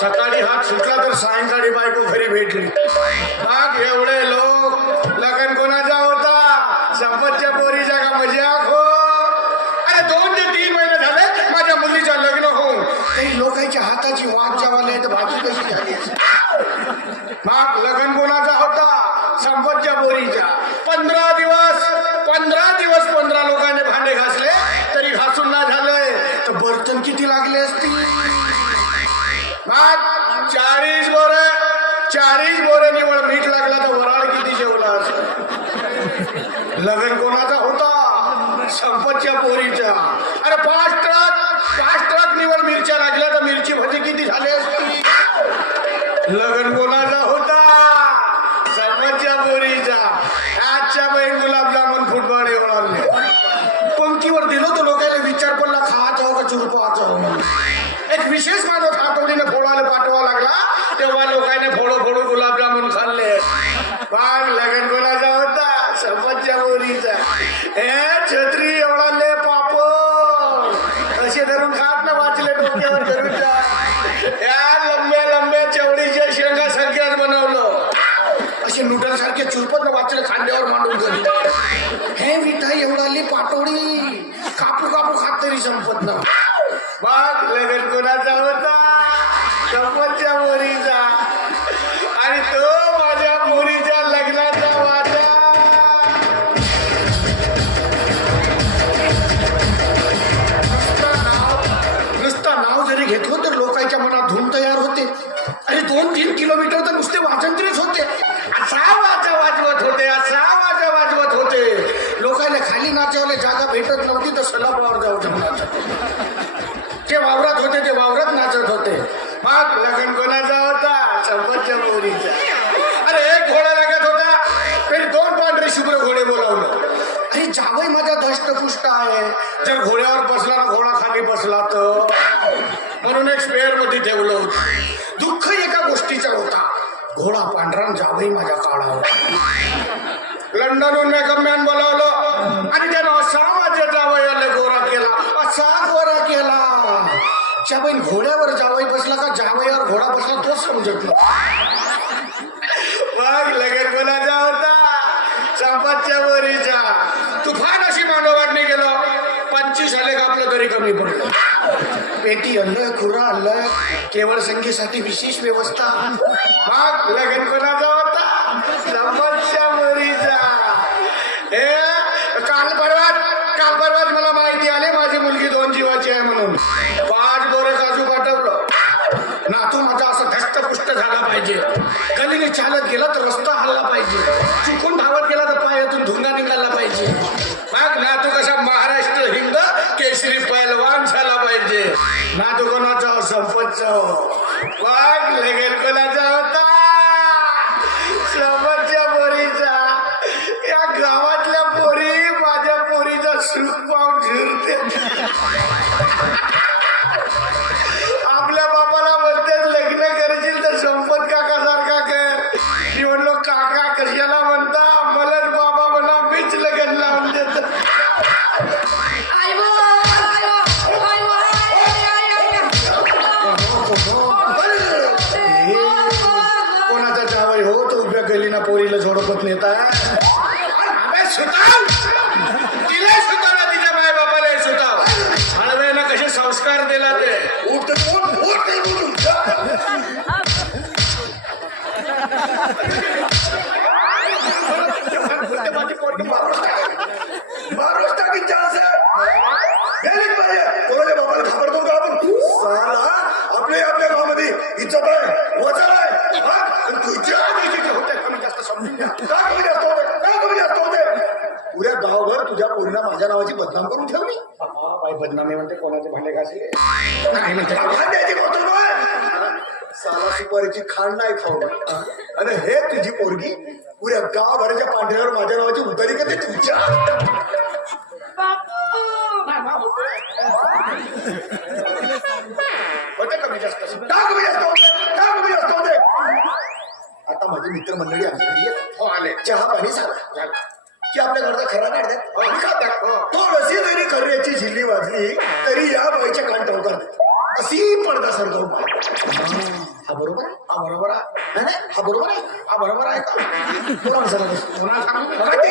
सकाळी हात सुटला तर सायंकाळी बायको घरी भेटली. मग एवढे लोक लग्न कोणाचा होता? संपतच्या पोरीचा का मजाक हो? अरे 2 ते 3 महिने झाले माझ्या मुलीचं लग्न होऊन, काही लोकांच्या हाताची वाट जेवायला तर भाजी कशी झाली? मग लग्न कोणाचा होता? संपतच्या पोरीचा. 15 दिवस 15 लोकांनी भांडे घासले तरी घासून ना झालंय तर बर्तन किती लागले असतील? मग 40 बोरे निवड मीठ लागला तर वराळ किती जेवला असेल? लग्न कोणाचा होता? संपतच्या पोरीचा. अरे 5 ट्रक निवड मिरच्या लागल्या तर मिरची भजी किती झाले असतील? लग्न कोणाचा होता? संपतच्या पोरीचा. आजच्या बहीण गुलाबजामुन फुटबॉल येऊन आणले. पंक्तीवर दिलो तर लोकांना विचार पडला खायचा हो का चुरपाचा हो म्हणून. एक विशेष माणूस हातोडीने फोडायला पाठवा लागला तेव्हा लोकांनी फोडो गुलाबजामुन खाल्ले. पण लग्न कोणाचा होता? संपतच्या पोरीचा. छत्री एवढा ले पापड असे धरून खात ना वाचले डोक्यावर धरून या लंब्या चवडीच्या शेंगा सारख्याच बनवलं. असे नूडल सारखे चुरपत ना वाचले खांद्यावर मांडून घरी. हे मिठाई एवढा ले पाटोडी कापू खात तरी संपत ना. मग लग्न कोणाचा होता? संपतच्या पोरीचा. आणि तो माझ्या पोरीच्या लग्नाचा वादा. नुसतं नाव जरी घेतलं तर लोकांच्या मनात धूम तयार होते. अरे 2-3 किलोमीटर तर नुसते वाजंत्रीच होते. असा वाजा वाजवत होते. लोकांना खाली नाचवले जागा भेटत नव्हती तर सलापावर जाऊ जमणार. ते वावरात नाचत होते. मग लग्न कोणाचा होता? संपतच्या पोरीचा. अरे 1 घोडा लागत होता तरी 2 पांढरे शुभ्र घोडे बोलावलं. अरे जावई माझा धष्टपुष्ट आहे, जर घोड्यावर बसला ना घोडा खाली बसला तर, म्हणून एक स्पेअर मध्ये ठेवलं होतं. दुःख एका गोष्टीचा होता, घोडा पांढरा जावई माझ्या काळा होता. लंडनहून मेकअप मॅन बोलावलं आणि त्यानं असा माझ्या जावयाला गोरा केला. जावई घोड्यावर जावई बसला का जावयावर घोडा बसला तोच समजत नाही. मग लगेच कोणाचा होता? संपतच्या पोरीचा. तुफान अशी मानवाडणी गेलो 25 आले का आपलं तरी कमी पडलं. पेटी आणलं, खुरा आणलं, केवळ संगीसाठी विशेष व्यवस्था. मग लगेच कोणाचा होता? संपतच्या पोरीचा. काल परवाच मला माहिती आली माझी मुलगी 2 जीवाची आहे म्हणून. 5 बोरे काजू पाठवलं. नातू माझा असं धष्टपुष्ट झाला पाहिजे, गलीने चालत गेला तर रस्ता हल्ला पाहिजे, चुकून धावत गेला तर पायातून धुंगा निघाला पाहिजे. मग नातू कसा महाराष्ट्र हिंद केसरी पैलवान झाला पाहिजे. नातू कोणाचा? संपतचा. मग लगेच कोणाचा होता? संपतच्या पोरीचा. या गावातल्या पोरी माझ्या पोरीचा सुख पाहून झिरते. आपल्या बापाला म्हणतात लग्न करशील तर संपत काका सारखा कर. मी म्हणलो काका कशाला म्हणता? मला बाबा म्हणा मीच लग्न लावून देत. कोणाचा जावई हो तो उभ्या गलीना पोरीला झोडपत नेता. सुताव तिला सुतावला, तिच्या माय बापाला सुताव. हळवेला कसे संस्कार दिला ते. आपल्या गावामध्ये इज्जत आहे, वचन आहे. पुऱ्या गावभर तुझ्या पोरीला माझ्या नावाची बदनाम करून ठेवली. बाई बदनामी म्हणते कोणाचे भांडे घासले नाही म्हणते. साला सुपारीची खाण नाही खाऊ आणि हे तुझी पोरगी पुऱ्या गावभराच्या पांढऱ्यावर माझ्या नावाची उतारी करते तुझ्या. कमी जास्त होते. आता माझे मित्रमंडळी आमच्याकडे आले, चहा पाणी झाला की आपल्या घरचा खरा काढतात. थोडीशी जरी खऱ्याची झिल्ली वाजली तरी या बाईच्या कान टवकारतात. अशी पडदा सरकवून हा बरोबर आहे, हा बरोबर आहे, नाही नाही, हा बरोबर आहे, हा बरोबर आहे का? कोणाला सांगू? कोणाला सांगू? मला ते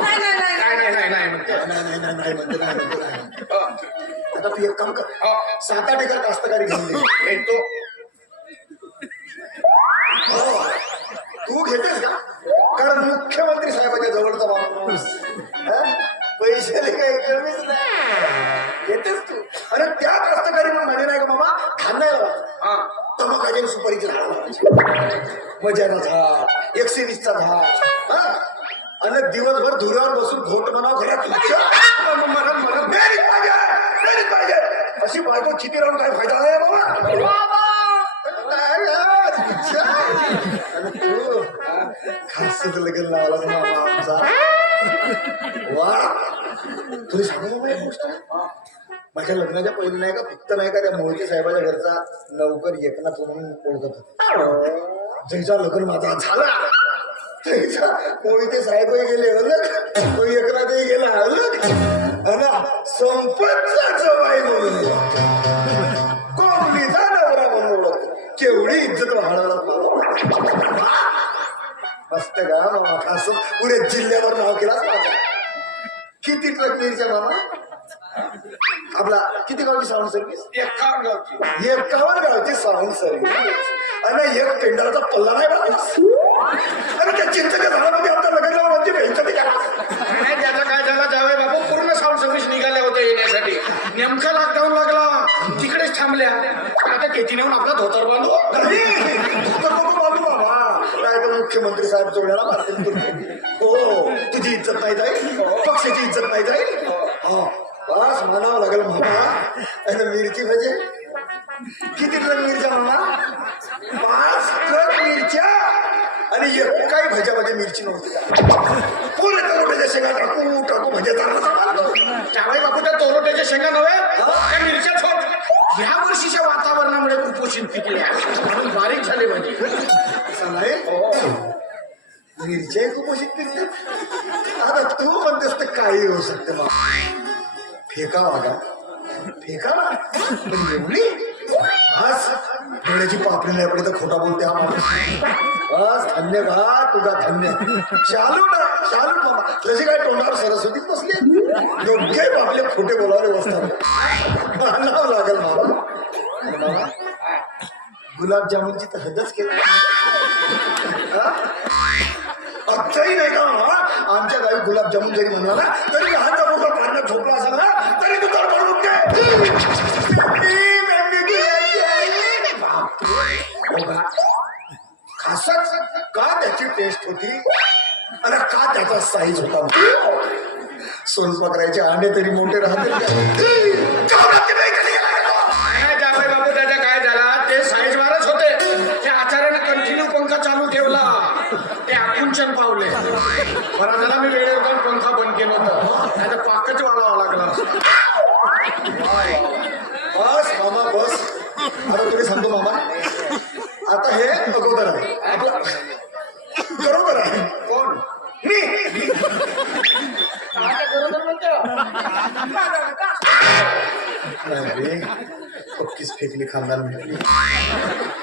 नाही नाही नाही नाही नाही नाही म्हणते, नाही नाही नाही नाही म्हणते, नाही म्हणते, नाही. आता तू एक काम कर, 7-8 एकर कास्तकारी घेऊन दे. तो तू घेतेस का? कारण मुख्यमंत्री साहेबांच्या जवळचा माणूस, पैशाने काही कमीच नाही, घेतेस तू. अरे त्या कास्तकारी म्हणून म्हणजे नाही का बाबा, धान्य तंबाखाच्या सुपारीचे झाड, मजाला झाड, 120चा झाड, आणि दिवसभर धुऱ्यावर बसून घोट म्हणाव घरात पाहिजे अशी बायको चिती राहून काय फायदा आहे बाबा. खासच लगेच लावला मामा आमचा. वा तुला सांगू बाबा एक गोष्ट, माझ्या लग्नाच्या पहिले नाही का, फक्त नाही का त्या मोहिते साहेबाच्या घरचा नौकर एकनाथ म्हणून ओळखत होता. जयचा लग्न माझा झाला, जयचा मोहिते साहेबही गेले अलग, तो एकनाथही गेला अलग, आणि संपतचा जवाई म्हणून कोंबडीचा नवरा म्हणून ओळख. केवढी इज्जत वाढवला मस्त का मामा. असं पुढे जिल्ह्यावर नाव केलाच माझा. किती ट्रक मिरच्या मामा आपला, किती गावची साऊंड सर्व्हिस? 51 गावची. 51 गावची साऊंड सर्व्हिस, आणि एक पेंडाचा पल्ला नाही बघा. अरे त्या चिंतेच्या झाडामध्ये आता लग्न लावून होती नाही. त्याचा काय झाला जावई बाबू, पूर्ण साऊंड सर्व्हिस निघाल्या होत्या येण्यासाठी. नेमका लॉकडाऊन लागला, तिकडेच थांबल्या. आता त्याची नेऊन आपला धोतर बांधू बांधू बाबा, काय तर मुख्यमंत्री साहेब जोड्याला मारतील. हो तुझी इज्जत नाही जाईल, पक्षाची इज्जत नाही जाईल. बस म्हणावं लागेल मामा. आणि मिरची म्हणजे किती ट्रक मिरच्या मामा? 5 ट्रक मिरच्या, आणि काही भज्यामध्ये मिरची नव्हती. पुरे तरोट्याच्या शेंगा टाकू टाकू भज्या त्यावेळी बापू त्या तरोट्याच्या शेंगा नव्हे, त्या मिरच्या छोट. ह्या वर्षीच्या वातावरणामुळे कुपोषण पिकले म्हणून बारीक झाले भाजी. असं नाही, मिरच्या कुपोषित पिकते. आता तू म्हणतेस तर काही होऊ शकते मग. फेका वागा फेका ना, पण एवढी बस डोळ्याची पापडी नाही पडे तर खोटा बोलते हा माणूस. बस धन्य का तुझा धन्य. चालू ना चालू मामा, जशी काय तोंडावर सरस्वतीच बसली. योग्य आपले खोटे बोलावले बसतात. मानावं लागेल मामा. गुलाबजामुनची तर हदच केली आजही नाही का मामा. आमच्या गावी गुलाबजामुन जरी म्हणाला तरी हातचा मोठा पाण्यात झोपला असा ना तरी तू तर म्हणून खासच का त्याची टेस्ट होती आणि का त्याचा साईज होता. सोनपाकरायचे अंडे तरी मोठे राहते. बाबू त्याच्या काय झाला, ते साईज वारच होते. त्या आचार्याने कंटिन्यू पंखा चालू ठेवला, ते आकुंचन पावले. बरा झाला मी वेळेवर जाऊन पंखा बंद केला होता, नाही तर पाकच वाढावा लागला. बस मामा बस. आता तुम्ही सांगतो मामा, आता हे अगोदर आहे आपलं, बरोबर आहे. कोण? मी पक्कीच फेकली खानदार मिळाली.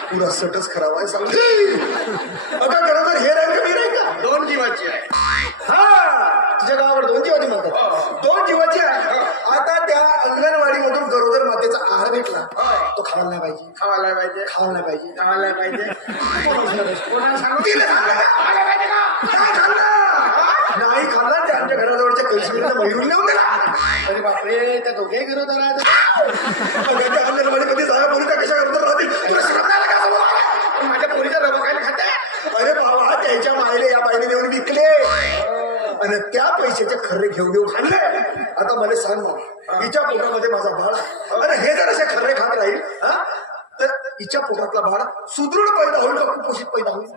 पुरा सटच खराब आहे सांग. आता खरं तर हे रंग मी नाही का 2 जीवाची आहे. हा तुझ्या गावावर 2 जीवाची म्हणतात. 2 जीवाची आहे. आता त्या अंगणवाडी मधून गरोदर मातेचा आहार भेटला, तो खायला नाही पाहिजे, खावायला पाहिजे, खायला नाही पाहिजे, खायला पाहिजे. कोणाला सांगू दिलं नाही खाल्ला. ते आमच्या घराजवळच्या कैश्मीरला महिरून नेऊन दिला. अरे बापरे, त्या दोघे गरोदर आहेत. अंगणवाडी मध्ये जागा पोरीचा कशा गरोदर राहतील तुला समजायला का? माझ्या पोरीचा रवा खायला खाते. अरे बाबा त्याच्या मायले या बाईने नेऊन विकले आणि त्या पैशाचे खर्रे घेऊ घेऊ खाल्ले. आता मला सांग ना, हिच्या पोटामध्ये माझा बाळ, अरे हे जर असे खर्रे खात राहील तर हिच्या पोटातला बाळ सुदृढ पैदा होईल का कुपोषित पैदा होईल?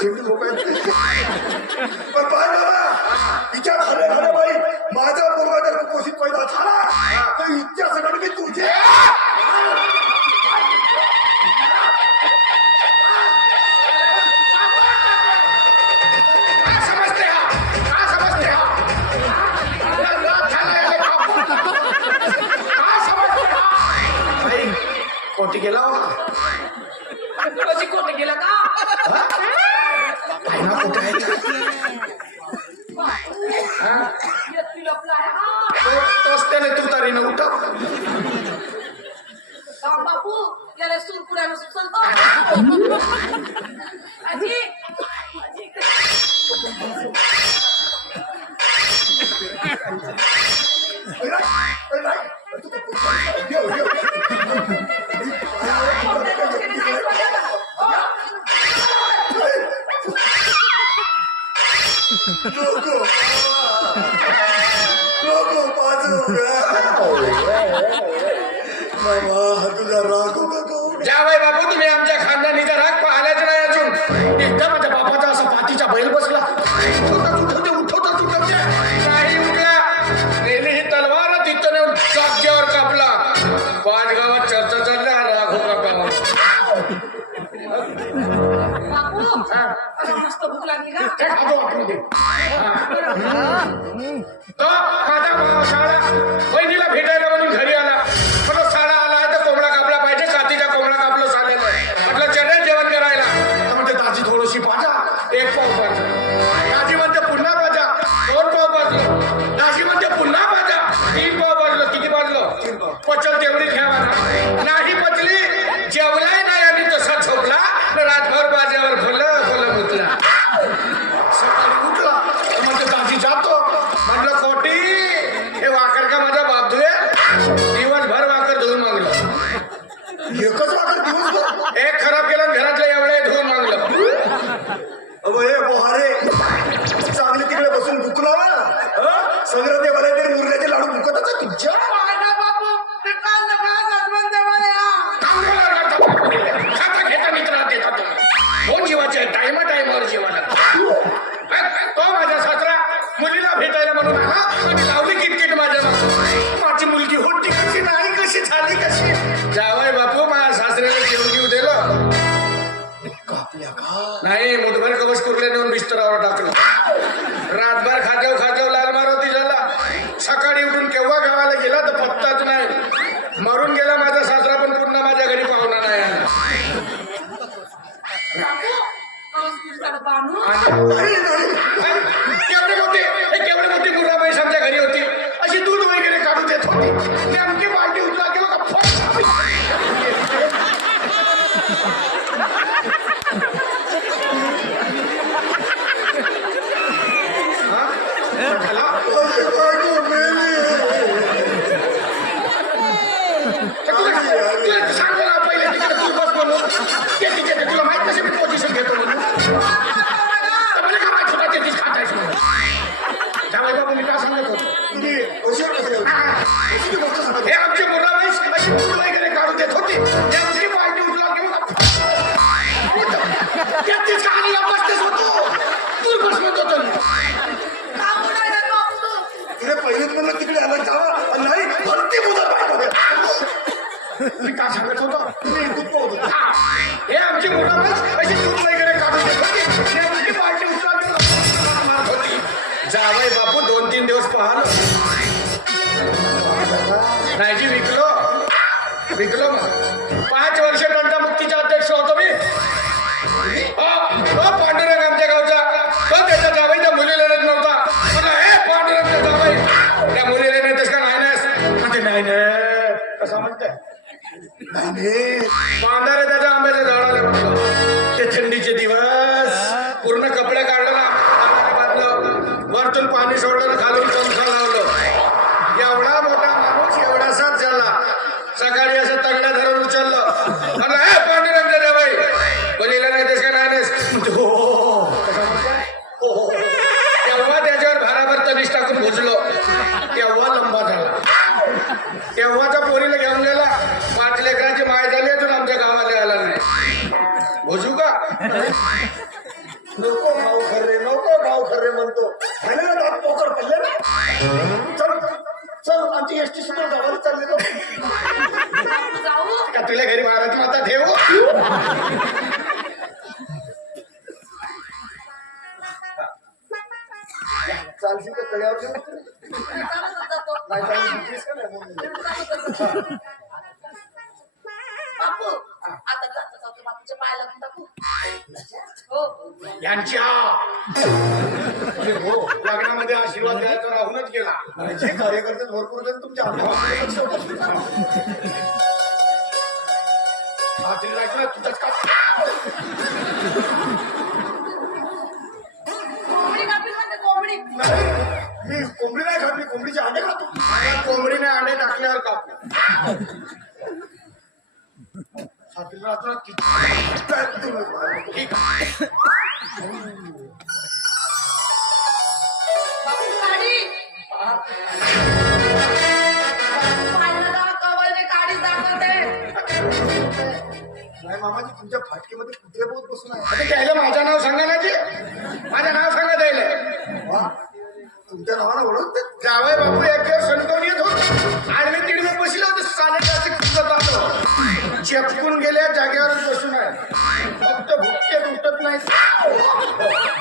झेंडू लोक पण पाय बाबा, हिच्या खरे झाल्या बाई माझा पोरगा जर कुपोषित पैदा झाला तर हिच्या सगळं मी तुझे कोटी गेला हो. तुळशी कोटी गेला का? आहे ना कुठे आहे हा? व्यक्ती लपला आहे हा. तोच त्याने तू तरी न उठव. बापू याला सुरकुड्यानं सुचलतो. आजी जावई बापू तुम्ही आमच्या खानदानीचा राग पाहिलाच नाही अजून. एकदा माझ्या बापाचा असा पाठीचा बैल बसला. उठवते नाही उठला. नेली ही तलवार तिथं नेऊन जागेवर कापला. पाच गावात चर्चा चालल्या राघो काका. बापू मस्त भूक लागली का? ते खातो आतमध्ये. तो माझा साळा बहिणीला भेटायला म्हणून घरी आला. म्हटलं साळा आला तर कोंबडा कापला पाहिजे. कातीचा कोंबडा कापलं चालेल. म्हटलं चल जेवण करायला. तर म्हणते दाजी थोडीशी पाजा. एक पाव पाजा. दाजी म्हणते पुन्हा पाजा. 2 पाव पाजलं. दाजी म्हणते पुन्हा पाजा. 3 पाव पाजलं. किती पाजलं? पचल तेवढी घ्यावा नाही पचली. जेवलाय नाही आणि तसा झोपला तर रातभर बाजावर फुलं मुतला. सकाळी उठला म्हणजे दाजी जातो. म्हटलं कोटी हे वाकर का माझा बाप धुए. दिवसभर वाकर धुवून मागलं. एकच वाकर दिवसभर एक खराब केलं घरातलं एवढे धुवून मागलं. हे बोहारे चांगले तिकडे बसून भुकला सगळं ते मला तरी मुरल्याचे लाडू भुकतच तुमच्या. बापू ते काल खाता घेता मित्रात देता तुम्ही. 2 जीवाचे टायमावर जेवायला. तो माझा सासरा मुलीला भेटायला म्हणून आला आणि लावली किटकिट माझ्या माझी मुलगी होती कशी नाही कशी झाली कशी. जावई बापू माझ्या सासऱ्याला जेवण घेऊ दिलं नाही. मुठभर कवच कुरले नेऊन बिस्तरावर टाकलं. रातभर खाजव लाल मारुती झाला. सकाळी उठून केव्हा गावाला गेला तर पत्ताच नाही. मरून गेला माझा सासरा पण पुन्हा माझ्या घरी पाहुणा नाही आला. केवढी मोठी मुर्राबाई आमच्या घरी होती. अशी दूध वगैरे काढून देत होती. नेमकी बालटी उचला किंवा सांगला पहिले तिकडे तू बस म्हणून तुला माहित कशी मी पोझिशन घेतो म्हणून. मला का माहित होता तेच खातायच म्हणून. जावई बाबू मी काय सांगत होतो. हे आमची मुलाबाई अशी दूध वगैरे काढून देत होती. नेमकी बालटी उचला किंवा त्याचीच कहाणी बसतेच होतो. तू बस म्हणतो तिकडे पहिलेच म्हणलं तिकडे आला जावा नाही भरती मुदत पाहिजे. मी काय सांगत होतो. हे आमची मुलाबाई अशी दूध वगैरे काढून देत होती. नेमकी बालटी उचला किंवा होती. जावई बापू 2-3 दिवस पाहलो नाही जी विकलो मग 5 वर्ष दंडमुक्तीचा अध्यक्ष होतो मी. पांडुरंग आमच्या गावचा तो त्याच्या जावई त्या मुलीला नेत नव्हता. म्हटलं हे पांडुरंगच्या जावई त्या मुलीला नेतेस का नाही म्हणते नाही कसा म्हणते बांधारे त्याच्या आंब्याच्या झाडाला म्हटलं. ते थंडीचे दिवस पूर्ण कपडे काढलं ना बांधलं वरतून पाणी सोडलं खालून पंखा लावलं. एवढा मोठा माणूस एवढासाच झाला. सकाळी असं तगड्या धरून उचललं. म्हटलं हे पांडुरंगच्या जावई मुलीला नेतेस का नाही तेव्हा त्याच्यावर भाराभर तनिष टाकून भुजलो. तेव्हा लंबा झाला. तेव्हाचा पोरीला घेऊन गेला. 5 लेकरांची माय झाली अजून आमच्या गावाला आला नाही. भुजू का नको गाव खरे म्हणतो. पोकर पडले ना. चल आमची एसटी सुद्धा गावाला चालली जाऊ का तुला घरी भारत माता ठेवू. चालशी तर तळ्यावर नाही बापू आता जाता जाता बापूच्या पायाला लागून टाकू. हो यांच्या हो लग्नामध्ये आशीर्वाद द्यायचा राहूनच गेला. म्हणजे कार्यकर्ते भरपूर जण तुमच्या रात्री रात्री तुझंच का कोंबडी कापली म्हणते कोंबडी. मी कोंबडी नाही खात, मी कोंबडीचे अंडे खातो. कोंबडीने अंडे टाकल्यावर कापू. रात्री रात्र ठीक आहे. बापू काढी पाहिलं का कवळने काढी दाखवते. नाही मामाजी, तुमच्या फाटकीमध्ये कुत्रे बहुत बसून आहे. आता त्याला माझं नाव सांगा ना जी, माझं नाव सांगा द्यायला. वा, तुमच्या नावानं ओळखते. जावय बापू एक दिवस सणकवून येत होते आणि मी तिकडे बसले होते. साडेचारशे खुपत चेपकून गेल्या जागेवर बसून आहे. फक्त भुकते उठत नाही.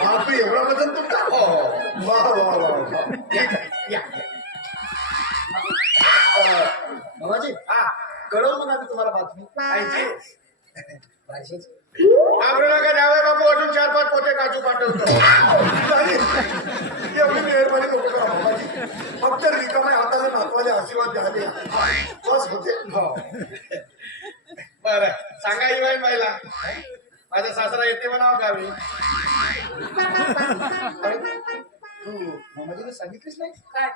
बापरे, एवढा वजन तुमचा. हो वा वा वा. या. मामाजी, हा कळव म्हणा मी तुम्हाला बातमी. पाहिजे पैशाची. घाबरू नका जावय बापू, अजून 4-5 पोते काजू पाठवतो. नाही, एवढी मेहरबानी नको करा मामाजी. फक्त रिकाम्या हाताने नातवाले आशीर्वाद द्याले बस होते. बरं सांगा इवाय बाईला माझा सासरा येते म्हणावं गावी. तू मामाजीने सांगितलीच नाही काय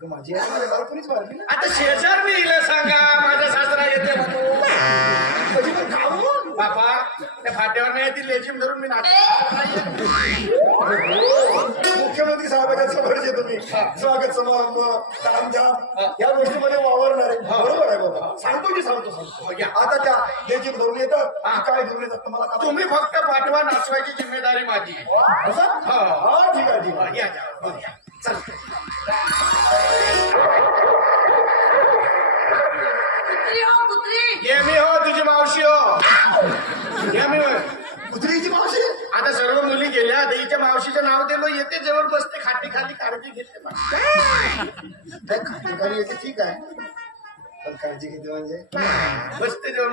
का माझी आई मला कोणीच मारली ना. आता शेजार हिला सांगा माझा सासरा येते म्हणून. म्हणजे मग खाऊ बापा त्या फाट्यावर नाही ती लेझिम धरून मी नाच. मुख्यमंत्री साहेबांच्या समोर जे तुम्ही स्वागत समारंभ तामझाम या गोष्टीमध्ये वावरणार आहे. बरोबर आहे बाबा, सांगतो की सांगतो. या. आता त्या लेझीम धरून येतात काय धरून येतात तुम्हाला का तुम्ही फक्त पाठवा, नाचवायची जिम्मेदारी माझी. असं? हा ठीक आहे ठीक आहे. या जावं, या. चल. कुत्री हो कुत्री. ये मी हो तुझी मावशी हो. ये मी होय. कुत्रीची मावशी. आता सर्व मुली गेल्या देवीच्या मावशीचं नाव दिलो, येते जेवण बसते खाटी खाली काळजी घेते. काय खाली येते ठीक आहे, पण काळजी घेते म्हणजे बसते जेवण.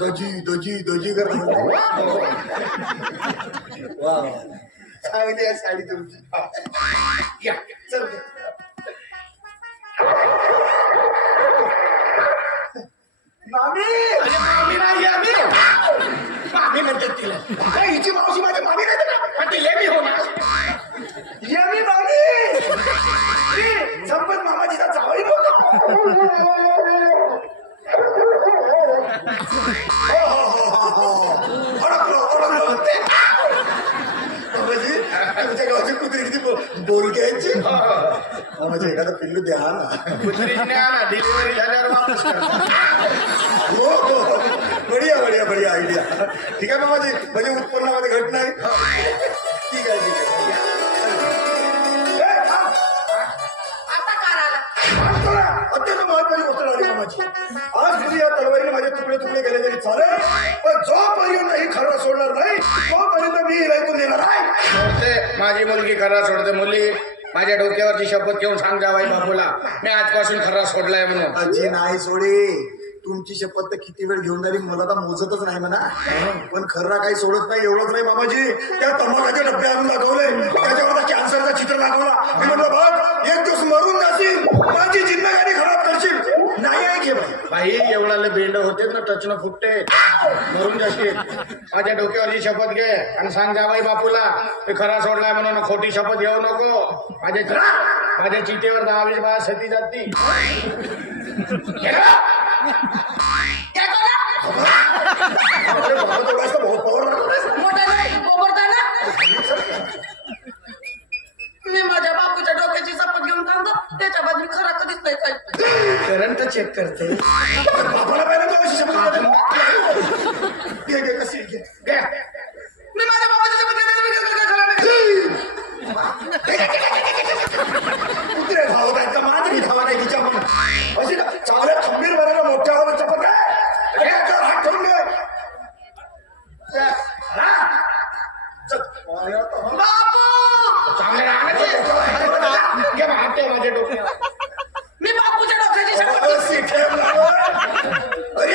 दजी दजी दजी कर. वा चांगली आहे साडी तुमची. या चल मामी. अरे मामी नाही आम्ही मामी म्हणतात तिला. काय हिची मावशी माझी मामी नाही का? पण ती लेवी हो ना. ये मी मामी. संपत मामाजीचा जावई नव्हता. तुमच्या गावची कुत्री किती बोल घ्यायची. मामाजी एखादा पिल्लू द्या ना. कुत्रीने आणा, डिलिव्हरी झाल्यावर वापस करा. हो हो, बढिया बढिया बढिया आयडिया. ठीक आहे मामाजी, म्हणजे उत्पन्नामध्ये घट नाही. ठीक आहे ठीक आहे. ए, थांब. आता कार आला. अत्यंत महत्वाची गोष्ट झाली मामाची. आज तुम्ही या तलवारीने माझे तुकडे तुकडे केले तरी चालेल, पण जोपर्यंत ही खरं सोडणार नाही तोपर्यंत मी ऐकून देणार आहे. सोडते माझी मुलगी खरा सोडते. मुली माझ्या डोक्यावरची शपथ घेऊन सांग जावाई बापूला मी आजपासून खरा सोडलाय म्हणून. अजी नाही सोडे. तुमची शपथ तर किती वेळ घेऊन झाली मला तर मोजतच नाही म्हणा, पण खर्रा काही सोडत नाही. एवढंच नाही मामाजी, त्या तंबाखाचे डब्बे आणून दाखवले, त्याच्यावर कॅन्सरचं चित्र दाखवला. मी म्हटलं बघ एक दिवस मरून जाशील, माझी जिंदगानी खराब करशील. नाही आहे घे बाई एवढाले बेंड होते ना टचनं फुटते, मरून जाशील. माझ्या डोक्यावरची शपथ घे आणि सांग जावाई बापूला मी खरा सोडलाय म्हणून. खोटी शपथ घेऊ नको. माझ्या चितेवर 10-20 बाया सती जाती. मोठा नाही बोबरता ना. मी माझ्या बापूच्या डोक्याची शपथ घेऊन थांबतो, त्याच्या बाजूने खरा कधीच नाही काय. करंट चेक करते. बापाला पाहिजे तो अशी शपथ कशी घ्या. मी माझ्या बाबाची शपथ कुत्रे धावत आहेत का माझी धावा नाही तिच्या म्हणून अशी का चांगल्या खंबीर बऱ्याला मोठ्या आवाजात चपत काय हात ठेवून घे. बापू चांगले राहण्याचे घे हात ठेव माझ्या डोक्यावर. मी बापूच्या डोक्याची शपथ अरे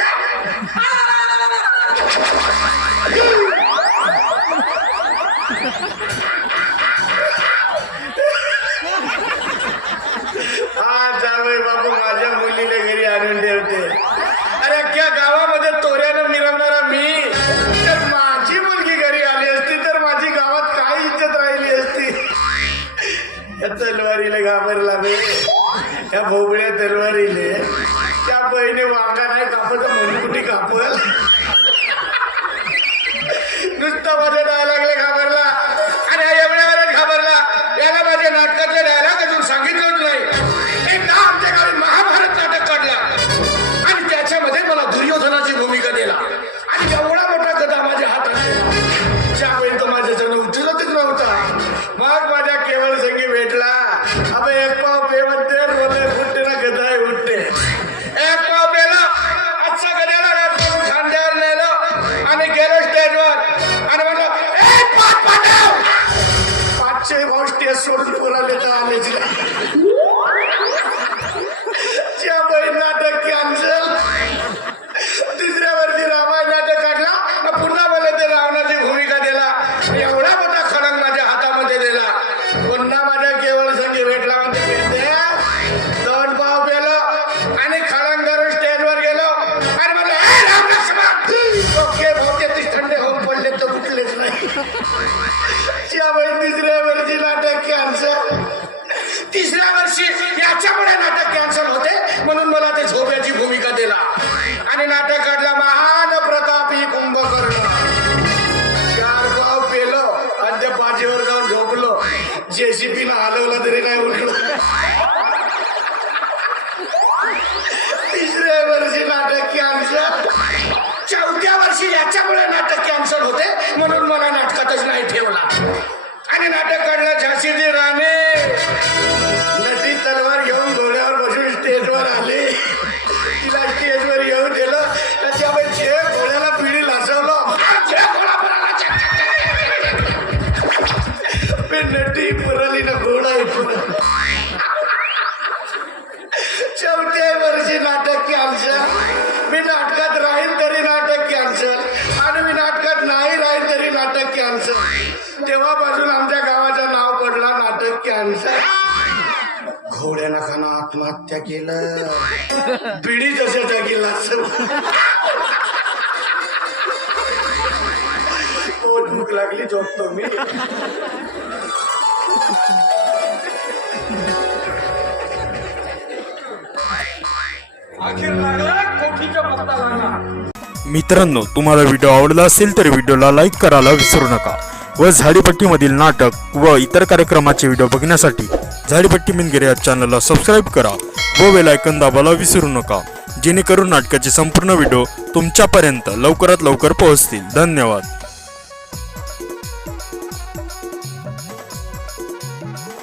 होते. अरे अख्ख्या गावामध्ये तोऱ्यानं मिरवणारा मी, तर माझी मुलगी घरी आली असती तर माझी गावात काय इज्जत राहिली असती. या तलवारीला घाबरला मी, या भोबळ्या तलवारीले. त्या बहिणी वांगा नाही कापत म्हणून कुठे कापल. नुसता माझ्या डायलॉगला घाबरला आणि एवढ्या वेळेत घाबरला. याला माझ्या नाटकातले डायलॉग अजून सांगितलंच नाही. एकदा आमच्या गावी महाभारत नाटक काढला आणि त्याच्यामध्ये मला दुर्योधनाची भूमिका दिला आणि एवढा मोठा गदा माझ्या हातात दिला. ज्यापर्यंत माझ्याजवळ उठलतच नव्हता. मग माझ्या केवळ संगी भेटला. अब एक पाव पेवते रोले फुटते ना गदाय उठते. एक पाव पेला आजच्या गद्याला खांद्यावर नेलं आणि गेलो स्टेजवर आणि म्हणलं एक पाच पाठव. 500 भाऊ स्टेज सोडून बोलायला तर आलेच नाही. ज्या बहीण नाटक कॅन्सल. दुसऱ्या वर्षी रामायण नाटक काढला, पुन्हा मला ते रावणाची भूमिका दिला. एवढा मोठा खडंग माझ्या हातामध्ये दिला. पुन्हा माझ्या केवळ संगी भेटला म्हणजे 2 पाव पेलं आणि खडंग धरून स्टेजवर गेलो आणि म्हणलं ए रामलक्ष्मण. ओके भाऊ ते थंडे होऊन पडले तर उठलेच नाही. ज्या बहीण तिसऱ्या वर्षी नाटक कॅन्सल. तिसऱ्या वर्षी याच्यामुळे नाटक कॅन्सल होते म्हणून मला ते झोप्याची भूमिका दिला आणि नाटक काढला महान प्रतापी कुंभकर्ण. 4 पाव पेलो आणि त्या पाठीवर जाऊन झोपलो. जेसीबीनं हलवलं तरी नाही उठलो. तिसऱ्या वर्षी नाटक कॅन्सल. 4थ्या वर्षी याच्यामुळे नाटक कॅन्सल होते म्हणून मला नाटकातच नाही ठेवला आणि नाटक काढलं झाशीची राणी. नटी तलवार घेऊन घोड्यावर बसून स्टेजवर आली. तिला स्टेजवर येऊन दिलं त्याच्यामुळे जे घोड्याला पिढी लासवलं. नटी पुरली ना घोडा इथून. 4थ्या वर्षी नाटक कॅन्सल. मी नाटकात राहील तरी नाटक कॅन्सल आणि मी नाटकात नाही राहील तरी नाटक कॅन्सल. तेव्हापासून आमच्या गावाचं नाव पडला नाटक कॅन्सल. घोड्याला खाना आत्महत्या केलं. पिढी जशा जागी लासव. पोट भूक लागली झोपतो मी. मित्रांनो, तुम्हाला व्हिडिओ आवडला असेल तर व्हिडिओला लाईक करायला विसरू नका व झाडीपट्टीमधील नाटक व इतर कार्यक्रमाचे व्हिडिओ बघण्यासाठी झाडीपट्टी मिनगिरे या चॅनलला सबस्क्राईब करा व बेल आयकॉन दाबायला विसरू नका, जेणेकरून नाटकाचे संपूर्ण व्हिडिओ तुमच्यापर्यंत लवकरात लवकर पोहोचतील. धन्यवाद.